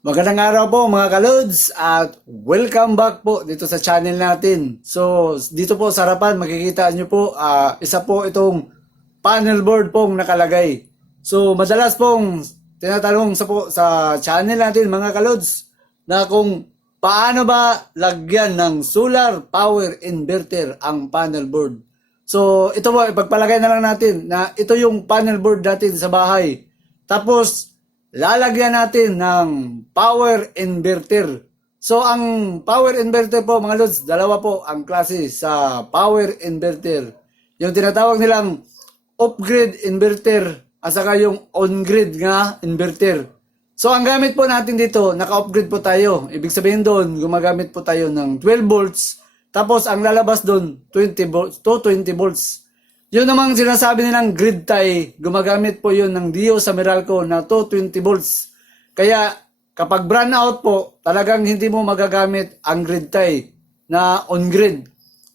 Magandang araw po mga kalods at welcome back po dito sa channel natin. So dito po sa harapan makikita nyo po isa po itong panel board pong nakalagay. So madalas pong tinatanong sa channel natin mga kalods na kung paano ba lagyan ng solar power inverter ang panel board. So ito po ipagpalagay na lang natin na ito yung panel board natin sa bahay. Tapos lalagyan natin ng power inverter. So, ang power inverter po mga lods, dalawa po ang klase sa power inverter. Yung tinatawag nilang off-grid inverter at saka yung on-grid nga inverter. So, ang gamit po natin dito, naka-off-grid po tayo. Ibig sabihin doon, gumagamit po tayo ng 12 volts. Tapos, ang lalabas doon, 20 volts to 20 volts. Yun namang sinasabi nilang grid tie, gumagamit po yun ng Dio sa Meralco na 220 volts. Kaya kapag brownout out po, talagang hindi mo magagamit ang grid tie na on-grid.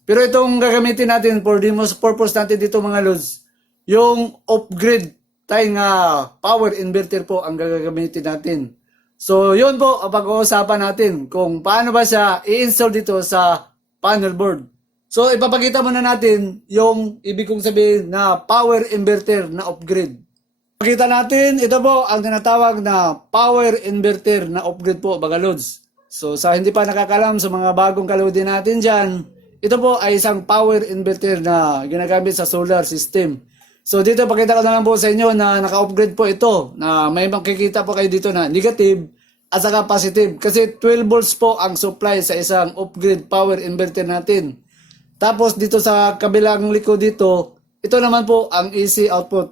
Pero itong gagamitin natin for demos purpose natin dito mga lods, yung off-grid tie nga power inverter po ang gagamitin natin. So yun po ang pag-uusapan natin kung paano ba siya i-install dito sa panel board. So, ipapakita muna natin yung ibig kong sabihin na power inverter na off-grid. Ipapakita natin, ito po ang tinatawag na power inverter na off-grid po, mga lods. So, sa hindi pa nakakalam sa mga bagong kalodi natin dyan, ito po ay isang power inverter na ginagamit sa solar system. So, dito pakita ko na lang po sa inyo na naka-off-grid po ito, na may makikita po kayo dito na negative at saka positive. Kasi 12 volts po ang supply sa isang off-grid power inverter natin. Tapos dito sa kabilang likod dito, ito naman po ang AC output.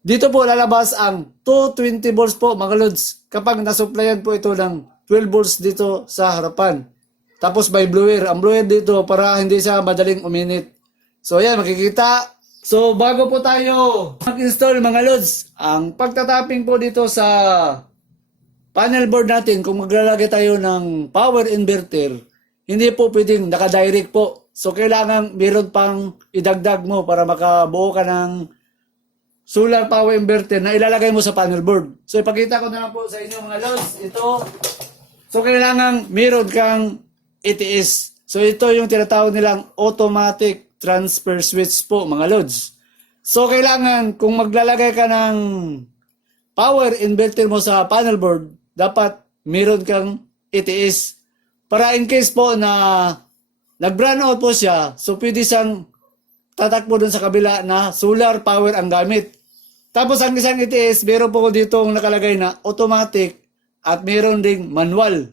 Dito po lalabas ang 220 volts po mga lods kapag nasupplyan po ito ng 12 volts dito sa harapan. Tapos by blower, ang blower dito para hindi siya madaling uminit. So yan, makikita. So bago po tayo mag-install mga lods, ang pagtatapping po dito sa panel board natin, kung maglalagay tayo ng power inverter, hindi po pwedeng naka-direct po. So, kailangan meron pang idagdag mo para makabuo ka ng solar power inverter na ilalagay mo sa panel board. So, ipakita ko na lang po sa inyo mga lods. Ito. So, kailangan meron kang ATS. So, ito yung tinatawag nilang automatic transfer switch po mga lods. So, kailangan kung maglalagay ka ng power inverter mo sa panel board, dapat meron kang ATS. Para in case po na nag-brown out po siya, so pwede siyang tatakbo dun sa kabila na solar power ang gamit. Tapos ang isang ATS, meron po dito nakalagay na automatic at meron ding manual.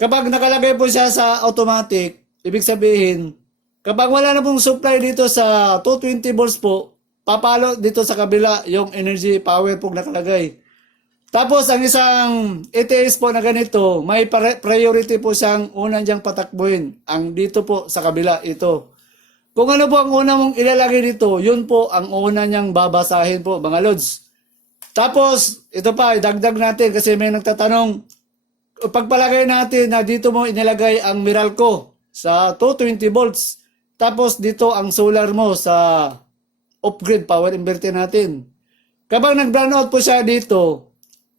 Kapag nakalagay po siya sa automatic, ibig sabihin, kapag wala na pong supply dito sa 220 volts po, papalo dito sa kabila yung energy power po nakalagay. Tapos, ang isang ATS po na ganito, may priority po siyang unang diyang patakbuhin. Ang dito po sa kabila, ito. Kung ano po ang una mong ilalagay dito, yun po ang una niyang babasahin po, mga lods. Tapos, ito pa, idagdag natin kasi may nagtatanong, pagpalagay natin na dito mo inilagay ang Meralco sa 220 volts. Tapos, dito ang solar mo sa off-grid power inverter natin. Kapag nag-brownout po siya dito,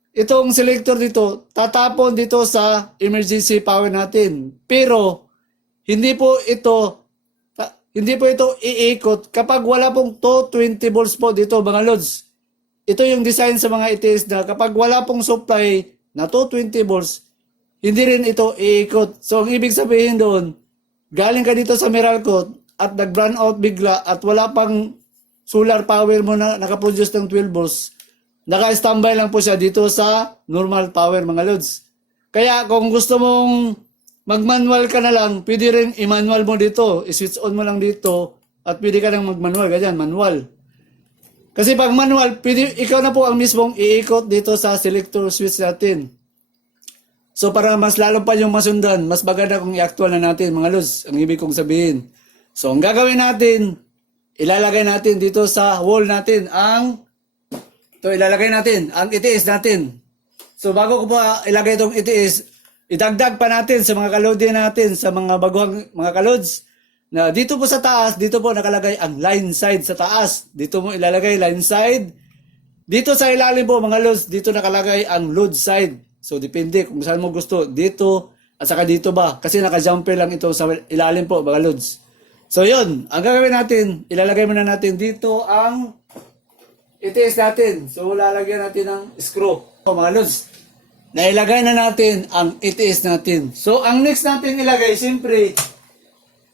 itong selector dito, tatapon dito sa emergency power natin. Pero, hindi po ito iikot kapag wala pong 220 volts po dito mga lods. Ito yung design sa mga ATS na kapag wala pong supply na 220 volts, hindi rin ito iikot. So, ang ibig sabihin doon, galing ka dito sa Meralco at nag-brown out bigla at wala pang solar power mo na nakaproduce ng 12 volts, naka-standby lang po siya dito sa normal power mga lods. Kaya kung gusto mong mag-manual ka na lang, pwede rin i-manual mo dito. I-switch on mo lang dito at pwede ka nang mag-manual. Ganyan, manual. Kasi pag manual, pwede, ikaw na po ang mismong iikot dito sa selector switch natin. So para mas lalo pa yung masundan, mas maganda kung i-actual na natin mga lods. Ang ibig kong sabihin. So ang gagawin natin, ilalagay natin dito sa wall natin ito, ilalagay natin ang ATS natin. So, bago ko pa ilagay itong ATS, idagdag pa natin sa mga kalodi natin, sa mga baguhang mga kalods, na dito po sa taas, dito po nakalagay ang line side sa taas. Dito mo ilalagay line side. Dito sa ilalim po mga loads, dito nakalagay ang load side. So depende kung saan mo gusto, dito at saka dito ba. Kasi naka-jumper lang ito sa ilalim po mga lods. So yun, ang gagawin natin, ilalagay muna natin dito ang itiis natin. So lalagyan natin ng screw. So, mga lods, nailagay na natin ang itiis natin. So ang next natin ilagay, siyempre,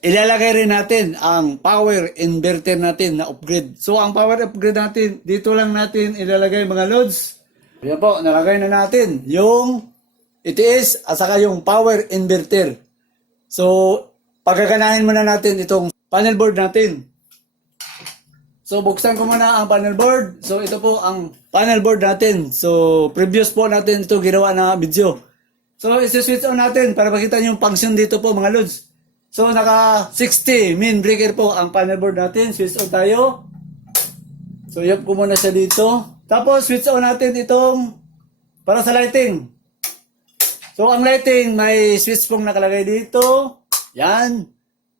ilalagay rin natin ang power inverter natin na upgrade. So ang power upgrade natin, dito lang natin ilalagay mga lods. Ayan po, nalagay na natin yung itiis at saka yung power inverter. So pagkaganahin muna natin itong panel board natin. So buksan ko muna ang panel board. So ito po ang panel board natin. So previous po natin ito ginawa na video. So isi-switch on natin para makita nyo yung function dito po mga lods. So naka 60 main breaker po ang panel board natin. Switch on tayo. So yup ko muna siya dito. Tapos switch on natin itong para sa lighting. So ang lighting may switch pong nakalagay dito. Yan.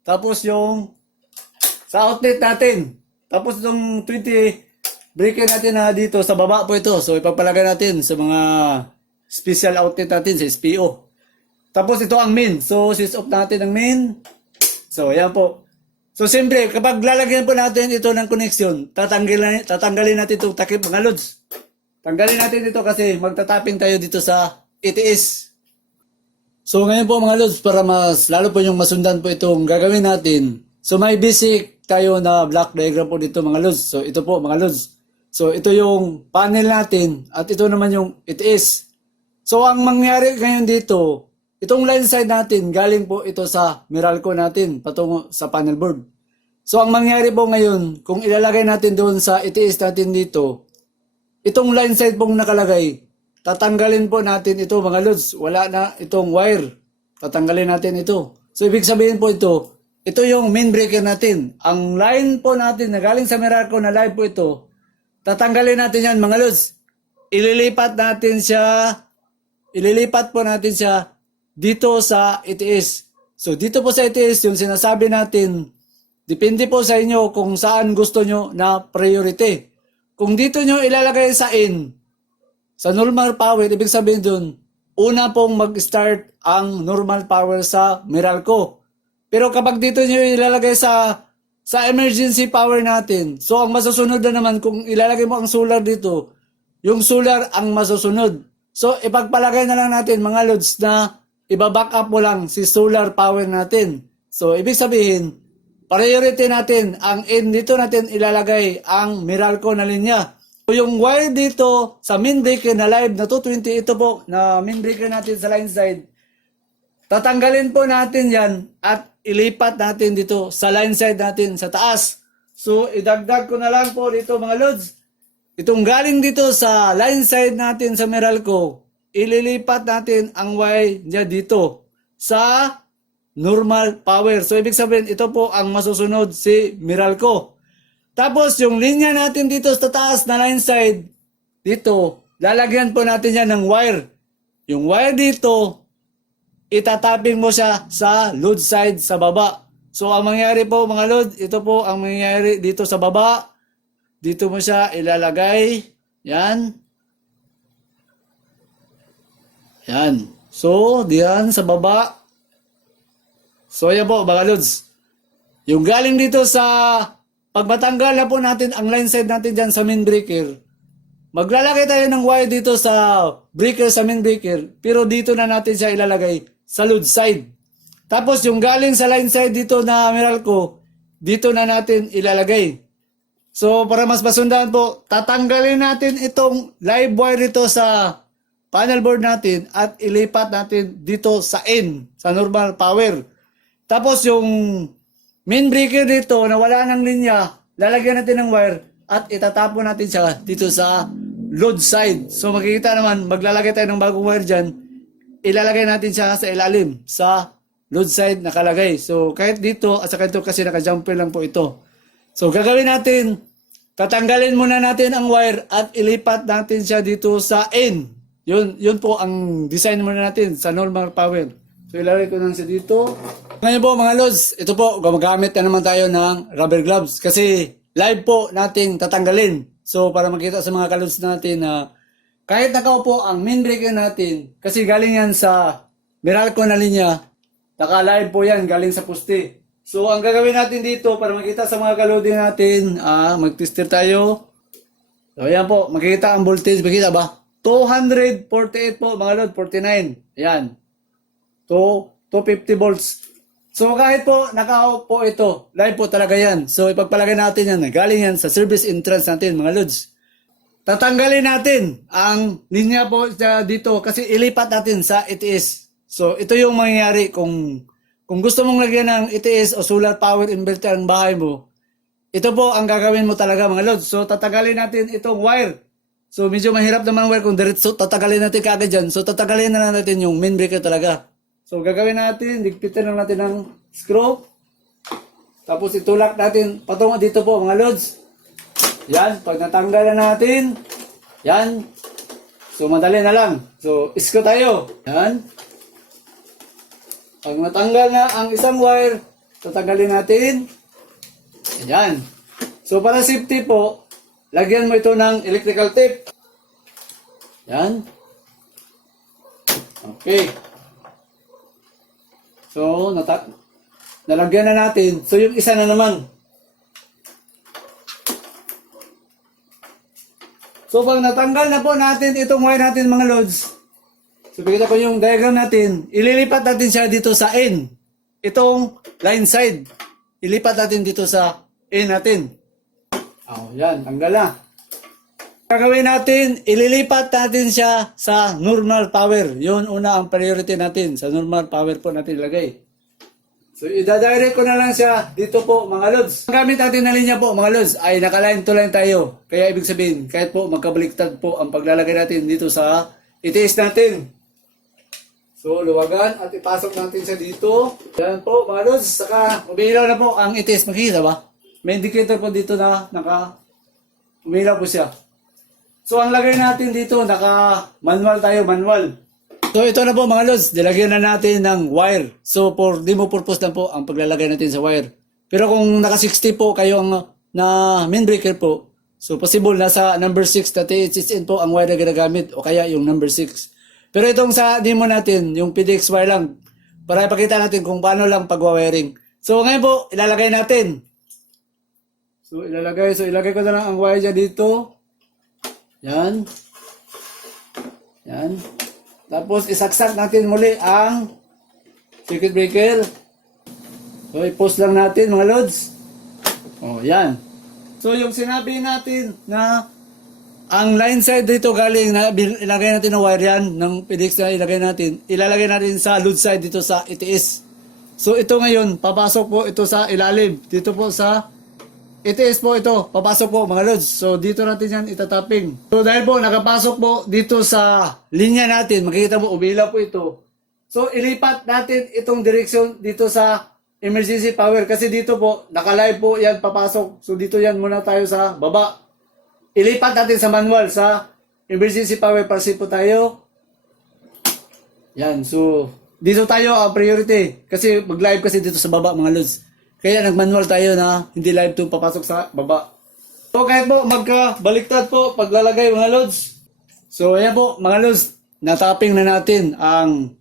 Tapos yung sa outlet natin. Tapos itong 20 breaker natin na dito sa baba po ito. So ipapalagay natin sa mga special outlet natin sa SPO. Tapos ito ang main. So switch off natin ang main. So yan po. So siyempre kapag lalagyan po natin ito ng connection, tatanggalin natin itong takip mga lods. Tanggalin natin ito kasi magtataping tayo dito sa itiis. So ngayon po mga lods, para mas lalo po yung masundan po itong gagawin natin. So may basic tayo na block diagram po dito mga lods. So ito po mga lods. So ito yung panel natin at ito naman yung itiis. So ang mangyari ngayon dito, itong line side natin galing po ito sa Meralco natin patungo sa panel board. So ang mangyari po ngayon, kung ilalagay natin doon sa itiis natin dito, itong line side pong nakalagay, tatanggalin po natin ito mga lods. Wala na itong wire. Tatanggalin natin ito. So ibig sabihin po ito yung main breaker natin. Ang line po natin na galing sa Meralco na live po ito, tatanggalin natin yan mga lods. Ililipat po natin siya dito sa itiis. So dito po sa itiis, yung sinasabi natin, depende po sa inyo kung saan gusto nyo na priority. Kung dito nyo ilalagay sa normal power, ibig sabihin dun, una pong mag-start ang normal power sa Meralco. Pero kapag dito nyo ilalagay sa emergency power natin, so ang masusunod na naman, kung ilalagay mo ang solar dito, yung solar ang masusunod. So ipagpalagay na lang natin mga loads na ibaback up mo lang si solar power natin. So ibig sabihin, priority natin, ang end dito natin ilalagay ang Meralco na linya. So yung wire dito sa main breaker na live na 220, ito po na main breaker natin sa line side, tatanggalin po natin yan at ilipat natin dito sa line side natin sa taas. So idagdag ko na lang po dito mga loads, itong galing dito sa line side natin sa Meralco, ililipat natin ang wire niya dito sa normal power. So ibig sabihin ito po ang masusunod si Meralco. Tapos yung linya natin dito sa taas na line side, dito, lalagyan po natin yan ng wire. Yung wire dito, itataping mo siya sa load side sa baba. So ang mangyari po mga load, ito po ang mangyari dito sa baba. Dito mo siya ilalagay. Yan. Yan. So, diyan sa baba. So yan po mga loads. Yung galing dito sa pag matanggal na po natin ang line side natin dyan sa main breaker, maglalagay tayo ng wire dito sa breaker sa main breaker, pero dito na natin siya ilalagay sa load side. Tapos yung galing sa line side dito na Meralco, dito na natin ilalagay. So para mas masundan po, tatanggalin natin itong live wire dito sa panel board natin at ilipat natin dito sa N, sa normal power. Tapos yung main breaker dito na wala ng linya, lalagyan natin ng wire at itatapon natin siya dito sa load side. So makikita naman, maglalagay tayo ng bagong wire dyan, ilalagay natin siya sa ilalim, sa load side nakalagay. So kahit dito at saka ito kasi naka-jumper lang po ito. So gagawin natin, tatanggalin muna natin ang wire at ilipat natin siya dito sa N. Yun po ang design muna natin sa normal power. So ilalagay ko lang siya dito. Ngayon po mga lods, ito po, gumagamit na naman tayo ng rubber gloves kasi live po nating tatanggalin. So para makita sa mga kalods natin na kahit nakaupo ang main breaker natin, kasi galing yan sa Meralco na linya, naka-live po yan, galing sa poste. So, ang gagawin natin dito, para makita sa mga kaloding natin, mag-tester tayo. So, ayan po, makikita ang voltage, makikita ba? 248 po, mga load, 49. Ayan. 250 volts. So, kahit po naka-off po ito, live po talaga yan. So, ipagpalagay natin yan, galing yan sa service entrance natin, mga loads. Tatanggalin natin ang linya po dito kasi ilipat natin sa ETS. So, ito yung mangyayari kung gusto mong lagyan ng ETS o solar power inverter ang bahay mo. Ito po ang gagawin mo talaga mga lods. So, tatanggalin natin itong wire. So, medyo mahirap naman wire kung diretso. Tatanggalin natin kagad dyan. So, tatanggalin na lang natin yung main breaker talaga. So, gagawin natin, digpitin lang natin ng screw. Tapos, itulak natin patungo dito po mga lods. Yan, pag natanggal na natin, yan. So, madali na lang. So, isko tayo. Yan. Pag natanggal na ang isang wire, tatanggalin natin. Yan. So, para safety po, lagyan mo ito ng electrical tape. Yan. Okay. So, nalagyan na natin. So, yung isa na naman. So, pag natanggal na po natin itong wire natin mga loads, so, pakita ko yung diagram natin, ililipat natin siya dito sa N. Itong line side. Ilipat natin dito sa N natin. Yan, tanggal na. Gagawin natin, ililipat natin siya sa normal power. Yun una ang priority natin. Sa normal power po natin ilagay. So, ida-direct ko na lang siya dito po mga loads. Ang gamit natin na linya po mga loads ay naka-line to line tayo. Kaya ibig sabihin, kahit po magkabaliktad po ang paglalagay natin dito sa ETS natin. So, luwagan at ipasok natin siya dito. Yan po mga loads. Saka, umilaw na po ang ETS. Makikita ba? May indicator po dito na umilaw po siya. So, ang lagay natin dito, naka-manual tayo, manual. So, ito na po mga lods, nilagyan na natin ng wire. So, for demo purpose lang po ang paglalagay natin sa wire. Pero kung naka-60 po kayo na main breaker po, so possible nasa number 6 na THSN po ang wire na ginagamit o kaya yung number 6. Pero itong sa demo natin, yung PDX wire lang, para ipakita natin kung paano lang pag-wiring. So, ngayon po, ilalagay natin. So, ilagay ko na lang ang wire dyan dito. Yan. Yan. Tapos, isaksak natin muli ang circuit breaker. So, i-post lang natin mga loads. Yan. So, yung sinabi natin na ang line side dito galing na ilagay natin ng wire yan ng PDX na ilalagay natin sa load side dito sa ETS. So, ito ngayon, papasok po ito sa ilalim. Dito po sa ETS po ito, papasok po mga loads. So, dito natin yan itatapping. So, dahil po nakapasok po dito sa linya natin, makikita mo, umilaw po ito. So, ilipat natin itong direction dito sa emergency power. Kasi dito po, nakalive po yan papasok. So, dito yan muna tayo sa baba. Ilipat natin sa manual, sa emergency power para po tayo. Yan, so, dito tayo ang priority. Kasi mag-live kasi dito sa baba mga loads. Kaya nag-manual tayo na hindi live to papasok sa baba. So kahit po magkabaliktad po paglalagay mga loads. So ayan po mga loads, natapping na natin ang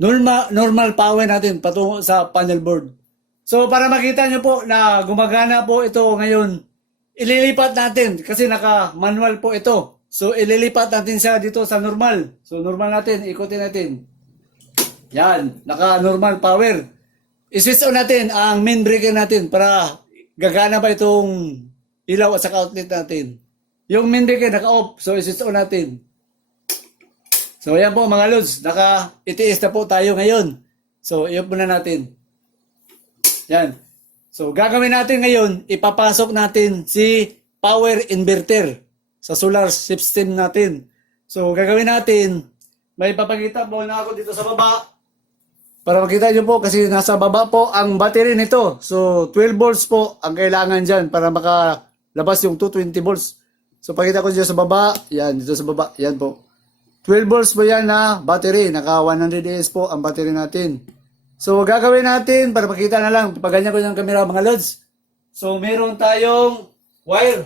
normal power natin patungo sa panel board. So para makita nyo po na gumagana po ito ngayon, ililipat natin kasi naka-manual po ito. So ililipat natin siya dito sa normal. So normal natin, ikutin natin. Yan, naka-normal power. I-switch on natin ang main breaker natin para gagana ba itong ilaw at saka outlet natin. Yung main breaker naka-off, so i-switch on natin. So ayan po mga loads, naka-ETS na po tayo ngayon. So i-off muna natin. Yan. So gagawin natin ngayon, ipapasok natin si power inverter sa solar system natin. So gagawin natin, may papakita po na ako dito sa baba. Para makita nyo po kasi nasa baba po ang battery nito. So 12 volts po ang kailangan dyan para makalabas yung 220 volts. So pakita ko dyan sa baba. Yan, dito sa baba. Yan po. 12 volts po yan na battery. Naka 100 AS po ang battery natin. So gagawin natin para makita na lang. Paganyan ko yung camera mga loads. So meron tayong wire.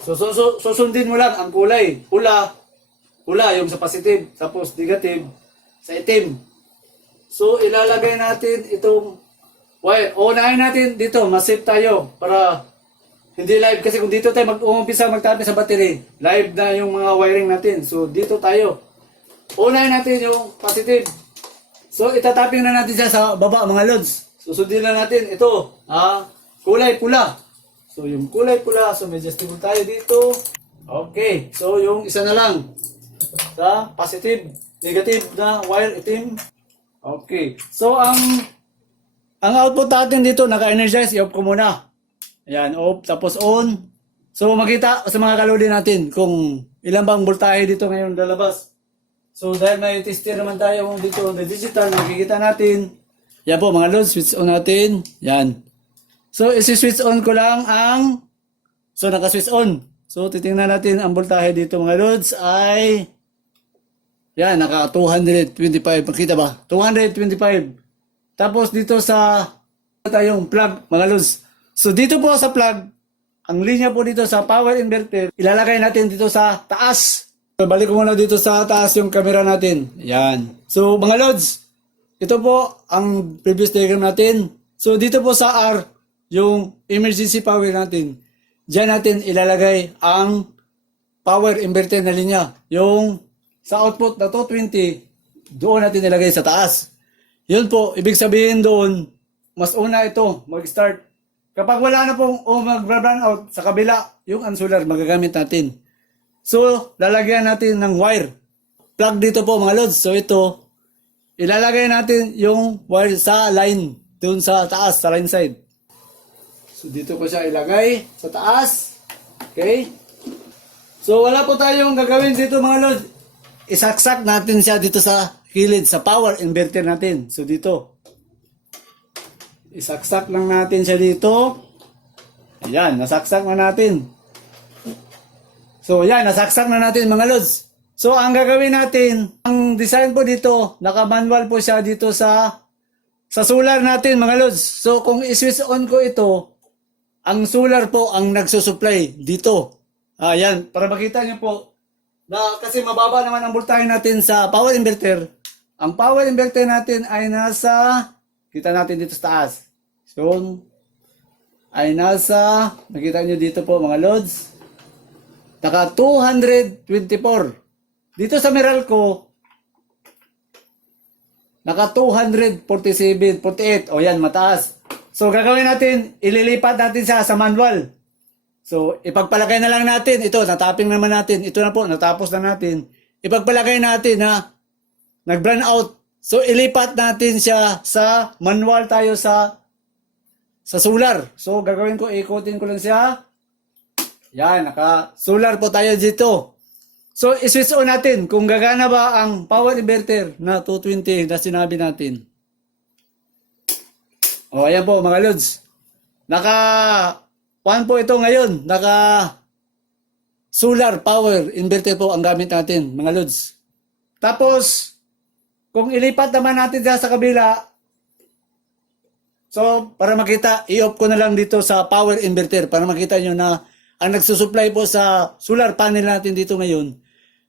So susundin mo lang ang kulay. Pula, pula, yung sa positive, tapos negative sa itim. So ilalagay natin itong wire. Unahin natin dito, masave tayo para hindi live kasi kung dito tayo mag-uumpisa magtapos sa battery, live na yung mga wiring natin. So dito tayo. Unahin natin yung positive. So itataping na natin siya sa baba mga lods. Susundin na natin ito, kulay pula. So yung kulay pula, so may adjustable tayo dito. Okay, so yung isa na lang sa positive, negative na wire itim. Okay, so ang output natin dito naka-energize, i-off ko muna. Ayan, off, tapos on. So makita sa mga kalodi natin kung ilan bang voltahe dito ngayon lalabas. So dahil may tester naman tayo dito na digital, makikita natin. Yan po mga lods, switch on natin. Yan. So isi-switch on ko lang so naka-switch on. So titingnan natin ang voltahe dito mga lods ay yan, naka 225. Makita ba? 225. Tapos dito sa tayong plug mga lods. So dito po sa plug, ang linya po dito sa power inverter, ilalagay natin dito sa taas. So balik ko muna dito sa taas yung camera natin. Yan. So mga lods, ito po ang previous diagram natin. So dito po sa R, yung emergency power natin. Diyan natin ilalagay ang power inverter na linya. Yung sa output na 220, doon natin ilagay sa taas. Yun po, ibig sabihin doon, mas una ito mag-start. Kapag wala na pong mag-run out sa kabila, yung unsolar magagamit natin. So, lalagyan natin ng wire. Plug dito po mga lods. So ito, ilalagay natin yung wire sa line, doon sa taas, sa line side. So dito ko siya ilagay sa taas. Okay? So wala po tayong gagawin dito mga lods. Isaksak natin siya dito sa gilid, sa power inverter natin. So dito. Isaksak lang natin siya dito. Ayan, nasaksak na natin. So yan, nasaksak na natin mga lods. So ang gagawin natin, ang design po dito, naka-manual po siya dito sa solar natin mga lods. So kung i-switch on ko ito, ang solar po ang nagsusupply dito. Ayan, para makita niyo po na kasi mababa naman ang voltahe natin sa power inverter. Ang power inverter natin ay nasa, kita natin dito sa taas. So, ay nasa, nakita niyo dito po mga lods, naka 224. Dito sa Meralco, naka 247, 48. O yan, mataas. So, gagawin natin, ililipat natin siya sa manual. So, ipagpalagay na lang natin. Ito, nataping naman natin. Ito na po, natapos na natin. Ipagpalagay natin na nag-burn out. So, ilipat natin siya sa manual tayo sa solar. So, gagawin ko, ikutin ko lang siya. Yan, naka-solar po tayo dito. So, iswitch on natin kung gagana ba ang power inverter na 220 na sinabi natin. O, ayan po mga lods. Naka-1 po ito ngayon. Naka-solar power inverter po ang gamit natin mga lods. Tapos, kung ilipat naman natin sa kabila, so para makita, i-off ko na lang dito sa power inverter para makita nyo na ang nagsusupply po sa solar panel natin dito ngayon,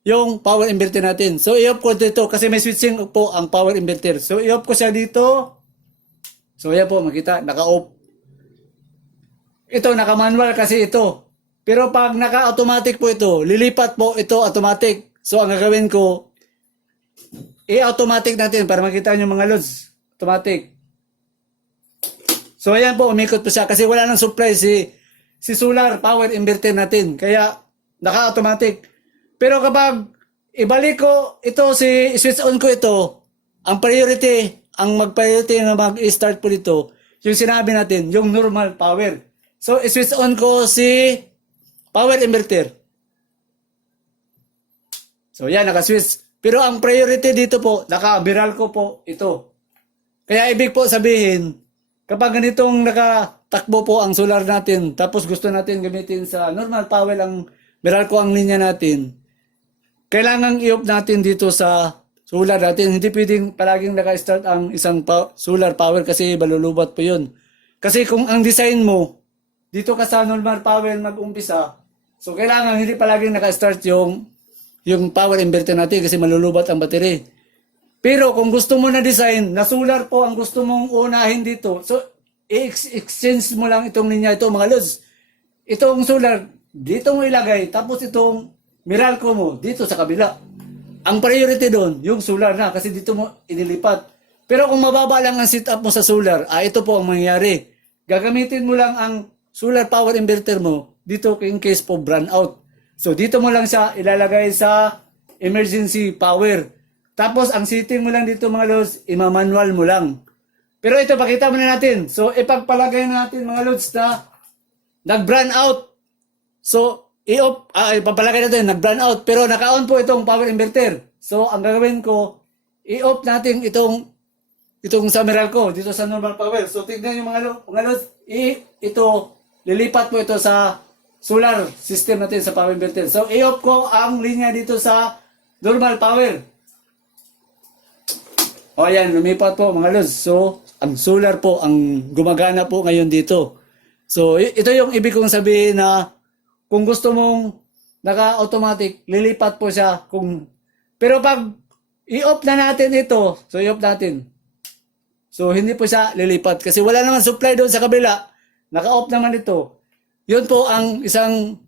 yung power inverter natin. So, i-off ko dito kasi may switching po ang power inverter. So, i-off ko siya dito. So, yan po, makita, naka-off. Ito, naka-manual kasi ito. Pero pag naka-automatic po ito, lilipat po ito automatic. So, ang gagawin ko, i-automatic natin para makita nyo mga lods. Automatic. So, ayan po, umikot po siya kasi wala nang supply si solar power inverter natin. Kaya, naka-automatic. Pero kapag ibalik ko ito, switch on ko ito, ang priority, ang mag-priority na mag-start po dito, yung sinabi natin, yung normal power. So, switch on ko si power inverter. So, yan, naka-switch. Pero ang priority dito po, naka-viral ko po ito. Kaya ibig po sabihin, kapag ganitong nakatakbo po ang solar natin, tapos gusto natin gamitin sa normal power ang viral ko ang linya natin, kailangan i-off natin dito sa solar natin. Hindi pwedeng palaging naka-start ang isang solar power kasi balulubat po yun. Kasi kung ang design mo, dito ka sa normal power mag-umpisa, so kailangan hindi palaging naka-start yung yung power inverter natin kasi malulubat ang battery. Pero kung gusto mo na design, na solar po ang gusto mong unahin dito, so i-exchange mo lang itong linya ito mga lods. Itong solar, dito mo ilagay, tapos itong Meralco mo, dito sa kabila. Ang priority doon, yung solar na, kasi dito mo inilipat. Pero kung mababa lang ang setup mo sa solar, ito po ang mangyayari. Gagamitin mo lang ang solar power inverter mo dito in case po brownout out. So dito mo lang siya ilalagay sa emergency power. Tapos ang setting mo lang dito mga lods, ima-manual mo lang. Pero ito pakita muna natin. So ipagpalagay natin mga lods na nag-brown out. So i-off, ipapalagay natin nag-brown out pero naka-on po itong power inverter. So ang gagawin ko, i-off natin itong sa Meralco dito sa normal power. So tignan niyo mga lods, ito lilipat po ito sa solar system natin sa power inverter. So i-off ko ang linya dito sa normal power. O yan, lumipat po mga lods. So ang solar po ang gumagana po ngayon dito. So ito yung ibig kong sabihin na kung gusto mong naka-automatic, lilipat po siya. Pero pag i-off na natin ito, so i-off natin. So, hindi po siya lilipat kasi wala naman supply doon sa kabila. Naka-off naman ito. Yun po ang isang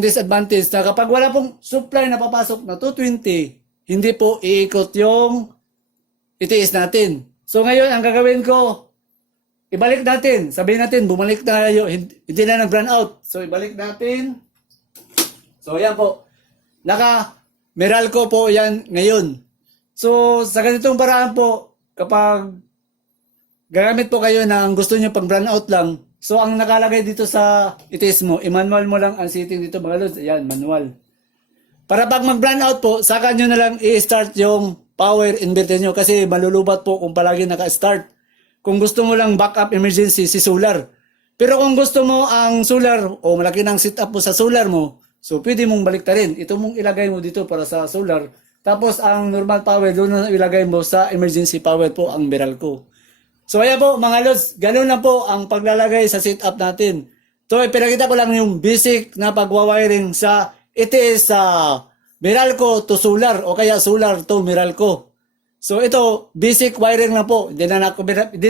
disadvantage na kapag wala pong supply na papasok na 220, hindi po iikot yung itiis natin. So, ngayon, ang gagawin ko, ibalik natin. Sabihin natin, bumalik na tayo. Hindi na nag-run out. So, ibalik natin. So, yan po. Meralco po yan ngayon. So, sa ganitong paraan po, kapag gagamit po kayo ng gusto nyo pang brownout lang. So, ang nakalagay dito sa itis mo, i-manual mo lang ang setting dito mga lods. Ayan, manual. Para pag mag-brownout po, saka nyo na lang i-start yung power inverter nyo kasi malulubat po kung palagi naka-start. Kung gusto mo lang backup emergency, si solar. Pero kung gusto mo ang solar o malaki ng setup mo sa solar mo, so pwede mong baliktarin. Ito mong ilagay mo dito para sa solar. Tapos ang normal power, doon na ilagay mo sa emergency power po ang Meralco. So ayan po mga lods, ganun lang po ang paglalagay sa setup natin. So ipinakita ko lang yung basic na pagwawiring sa its sa Meralco to solar o kaya solar to Meralco. So ito, basic wiring lang po. Hindi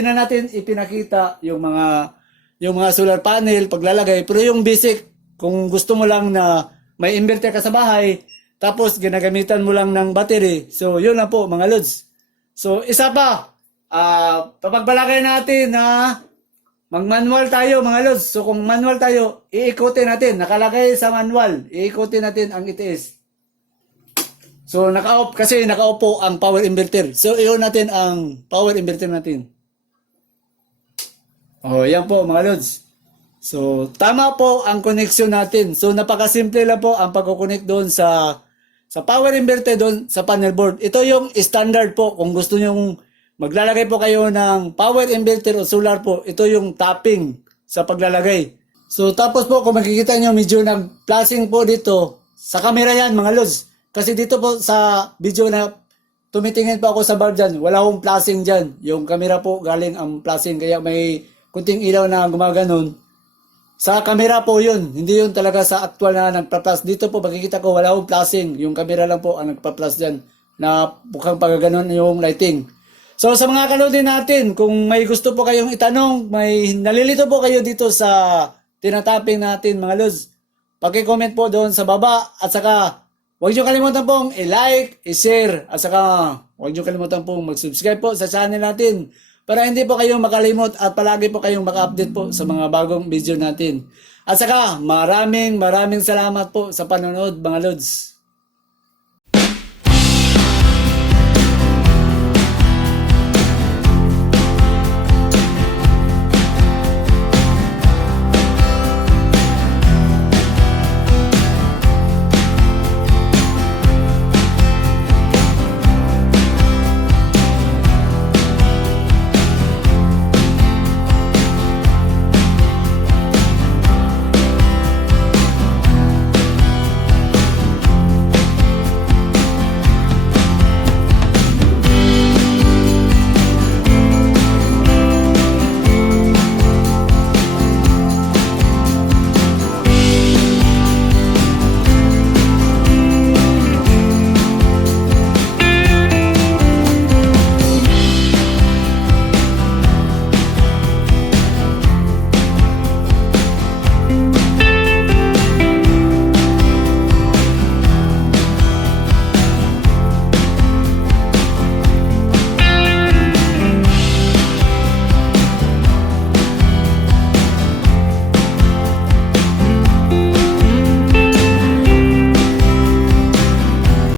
na natin ipinakita yung mga solar panel paglalagay. Pero yung basic, kung gusto mo lang na may inverter ka sa bahay, tapos ginagamitan mo lang ng battery. So yun lang po mga lods. So isa pa, papagbalagay natin na mag-manual tayo mga lods. So kung manual tayo, iikutin natin. Nakalagay sa manual, iikutin natin ang its. So naka-off kasi naka-off po ang power inverter. So i-on natin ang power inverter natin. Oh, yan po mga lods. So tama po ang connection natin. So napakasimple lang po ang pagko-connect doon sa power inverter doon sa panel board. Ito yung standard po kung gusto niyo maglalagay po kayo ng power inverter o solar po, ito yung tapping sa paglalagay. So tapos po kung makikita nyo medyo nag-flashing po dito, sa camera yan mga lods. Kasi dito po sa video na tumitingin po ako sa bar dyan, wala akong flashing dyan. Yung camera po galing ang flashing kaya may kunting ilaw na gumaganon. Sa camera po yun, hindi yun talaga sa actual na nagpa-flash. Dito po makikita ko wala akong flashing, yung camera lang po ang nagpa-flash dyan na mukhang pagaganon yung lighting. So sa mga kalodin natin, kung may gusto po kayong itanong, may nalilito po kayo dito sa tinatapping natin mga lods, paki-comment po doon sa baba at saka huwag niyo kalimutan pong i-like, i-share at saka huwag niyo kalimutan pong mag-subscribe po sa channel natin para hindi po kayo makalimot at palagi po kayong maka-update po sa mga bagong video natin. At saka maraming salamat po sa panonood mga lods.